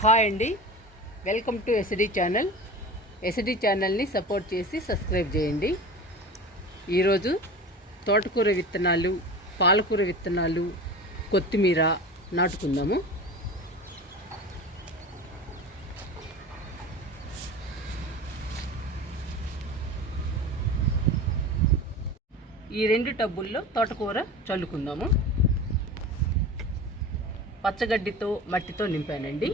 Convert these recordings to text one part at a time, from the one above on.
Hi అండి. Welcome to SD channel. SD ఛానల్ని support చేసి సబ్స్క్రైబ్ చేయండి. ఈరోజు తోటకూర విత్తనాలు పాలకూర విత్తనాలు కొత్తిమీర నాటుకుందాము. ఈ రెండు టబ్బుల్లో తోటకూర చల్లుకుందాము. పచ్చగడ్డితో మట్టితో నింపానండి.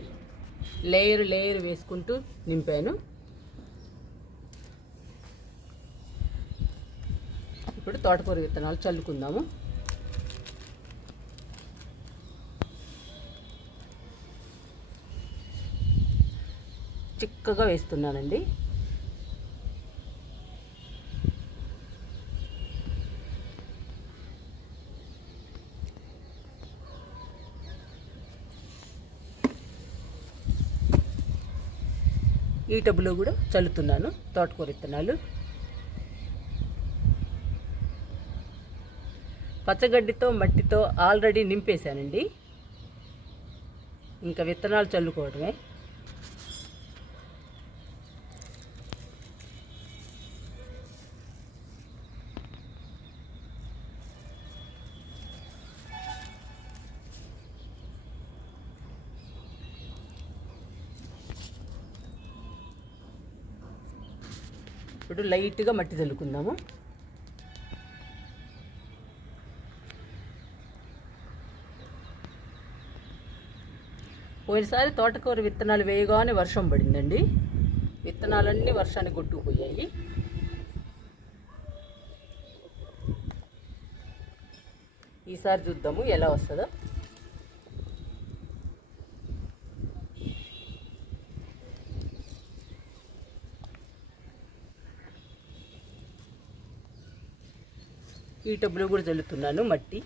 లేయర్ లేయర్ వేసుకుంటూ నింపాను. ఇప్పుడు తోటకూర విత్తనాలు చల్లుకుందాము. చిక్కగా వేస్తున్నానండి. ఈ టబ్బులో కూడా చల్లుతున్నాను. తోటకూర విత్తనాలు. పచ్చగడ్డితో మట్టితో ఆల్రెడీ నింపేశానండి. ఇంకా విత్తనాలు చల్లుకోవడమే ఇప్పుడు లైట్గా మట్టి చల్లుకుందాము పోయినసారి తోటకూర విత్తనాలు వేయగానే వర్షం పడిందండి. విత్తనాలన్నీ వర్షానికి కొట్టుకుపోయాయి. ఈసారి చూద్దాము ఎలా వస్తుందో. ఈ టబ్బులో కూడా చల్లుతున్నాను మట్టి.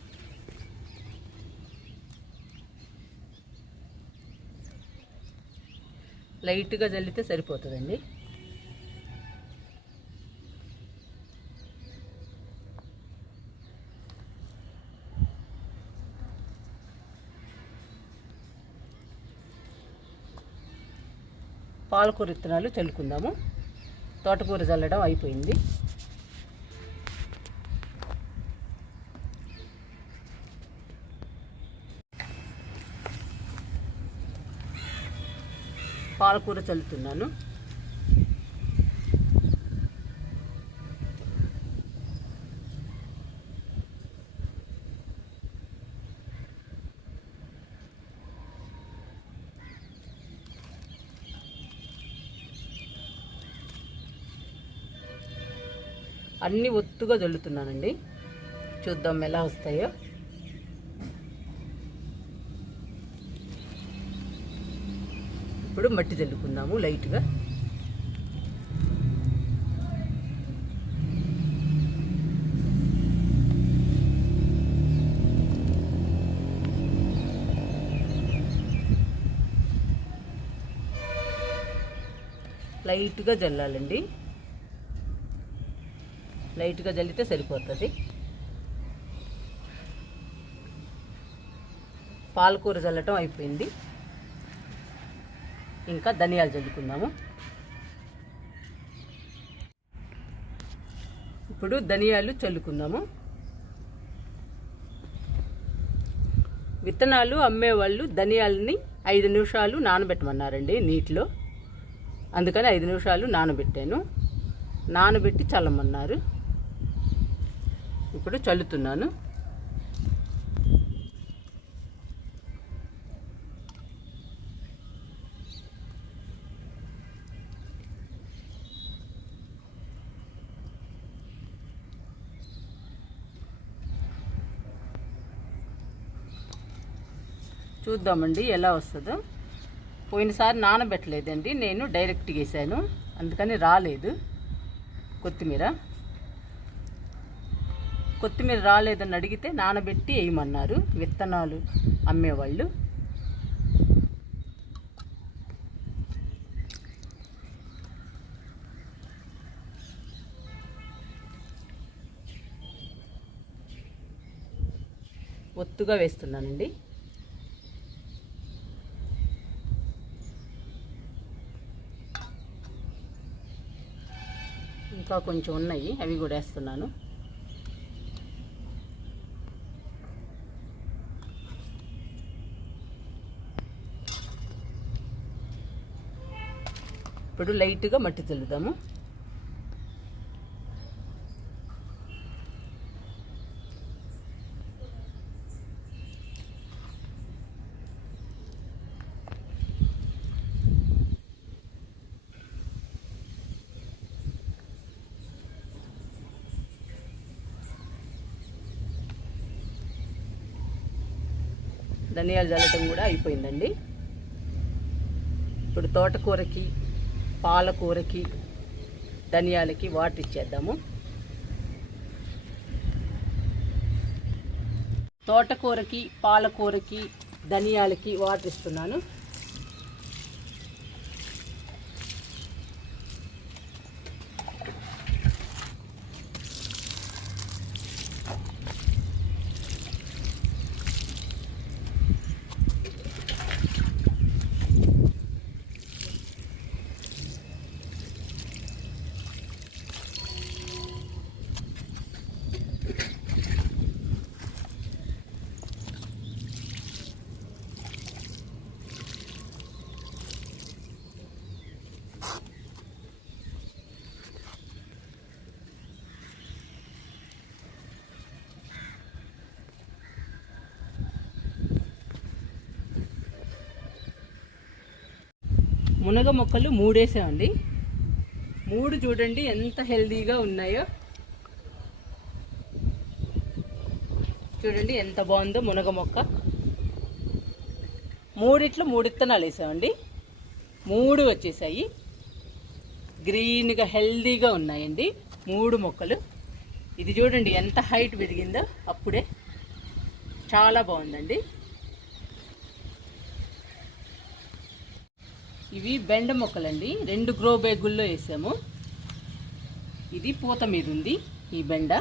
లైట్గా చల్లితే సరిపోతుందండి. పాలకూర విత్తనాలు చల్లుకుందాము. తోటకూర చల్లడం అయిపోయింది. పాలకూర చల్లుతున్నాను. అన్నీ ఒత్తుగా చల్లుతున్నానండి చూద్దాం ఎలా వస్తాయో. ఇప్పుడు మట్టి చల్లుకుందాము లైట్గా. లైట్గా జల్లాలండి. లైట్గా జల్లితే సరిపోతుంది. పాలకూర చల్లటం అయిపోయింది. ఇంకా ధనియాలు చల్లుకుందాము. ఇప్పుడు ధనియాలు చల్లుకుందాము. విత్తనాలు అమ్మేవాళ్ళు ధనియాలని ఐదు నిమిషాలు నానబెట్టమన్నారండి నీటిలో. అందుకని ఐదు నిమిషాలు నానబెట్టాను. నానబెట్టి చల్లమన్నారు. ఇప్పుడు చల్లుతున్నాను. చూద్దామండి ఎలా వస్తుందో. పోయినసారి నానబెట్టలేదండి నేను డైరెక్ట్గా వేసాను అందుకని రాలేదు. కొత్తిమీర. కొత్తిమీర రాలేదని అడిగితే నానబెట్టి వేయమన్నారు విత్తనాలు అమ్మేవాళ్ళు. ఒత్తుగా వేస్తున్నానండి. ఇంకా కొంచెం ఉన్నాయి అవి కూడా వేస్తున్నాను. ఇప్పుడు లైట్గా మట్టి చల్లుదాము. ధనియాలు చల్లటం కూడా అయిపోయిందండి. ఇప్పుడు తోటకూరకి పాలకూరకి ధనియాలకి వాటర్ ఇచ్చేద్దాము. తోటకూరకి పాలకూరకి ధనియాలకి వాటర్ ఇస్తున్నాను. మునగ మొక్కలు మూడేసామండి. మూడు చూడండి ఎంత హెల్దీగా ఉన్నాయో. చూడండి ఎంత బాగుందో మునగ మొక్క. మూడిట్లో మూడు ఇత్తనాలు వేసామండి. మూడు వచ్చేసాయి. గ్రీన్గా హెల్దీగా ఉన్నాయండి మూడు మొక్కలు. ఇది చూడండి ఎంత హైట్ పెరిగిందో అప్పుడే. చాలా బాగుందండి. ఇవి బెండ మొక్కలండి. రెండు గ్రో బ్యాగుల్లో వేసాము. ఇది పూత మీద ఉంది ఈ బెండ.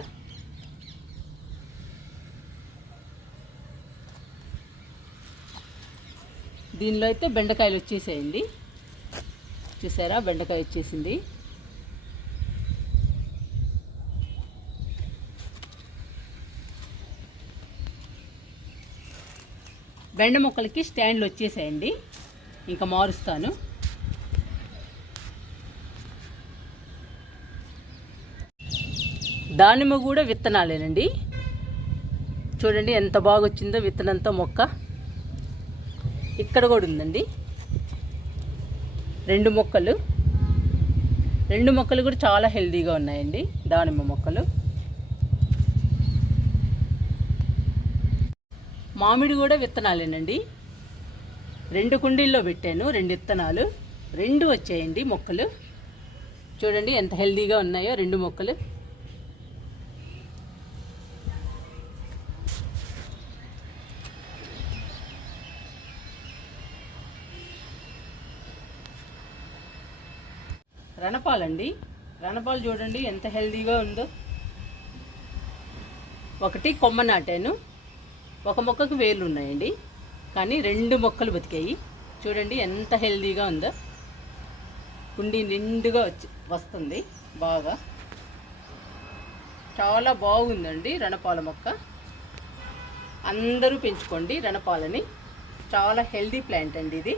దీనిలో అయితే బెండకాయలు వచ్చేసాయండి. చూసారా? బెండకాయ వచ్చేసింది. బెండ మొక్కలకి స్టాండ్లు వచ్చేసాయండి. ఇంకా మారుస్తాను. దానిమ్మ కూడా విత్తనాలేనండి. చూడండి ఎంత బాగా వచ్చిందో విత్తనంతో మొక్క. ఇక్కడ కూడా ఉందండి. రెండు మొక్కలు. రెండు మొక్కలు కూడా చాలా హెల్తీగా ఉన్నాయండి దానిమ్మ మొక్కలు. మామిడి కూడా విత్తనాలేనండి. రెండు కుండీల్లో పెట్టాను రెండు విత్తనాలు రెండు వచ్చాయండి మొక్కలు. చూడండి ఎంత హెల్దీగా ఉన్నాయో రెండు మొక్కలు. రణపాలండి. రణపాలు చూడండి ఎంత హెల్దీగా ఉందో. ఒకటి కొమ్మ నాటాను. ఒక మొక్కకు వేర్లు ఉన్నాయండి. కానీ రెండు మొక్కలు బతికాయి. చూడండి ఎంత హెల్దీగా ఉందో. కుండి నిండుగా వచ్చి వస్తుంది బాగా. చాలా బాగుందండి రణపాల మొక్క. అందరూ పెంచుకోండి రణపాలని. చాలా హెల్దీ ప్లాంట్ అండి ఇది.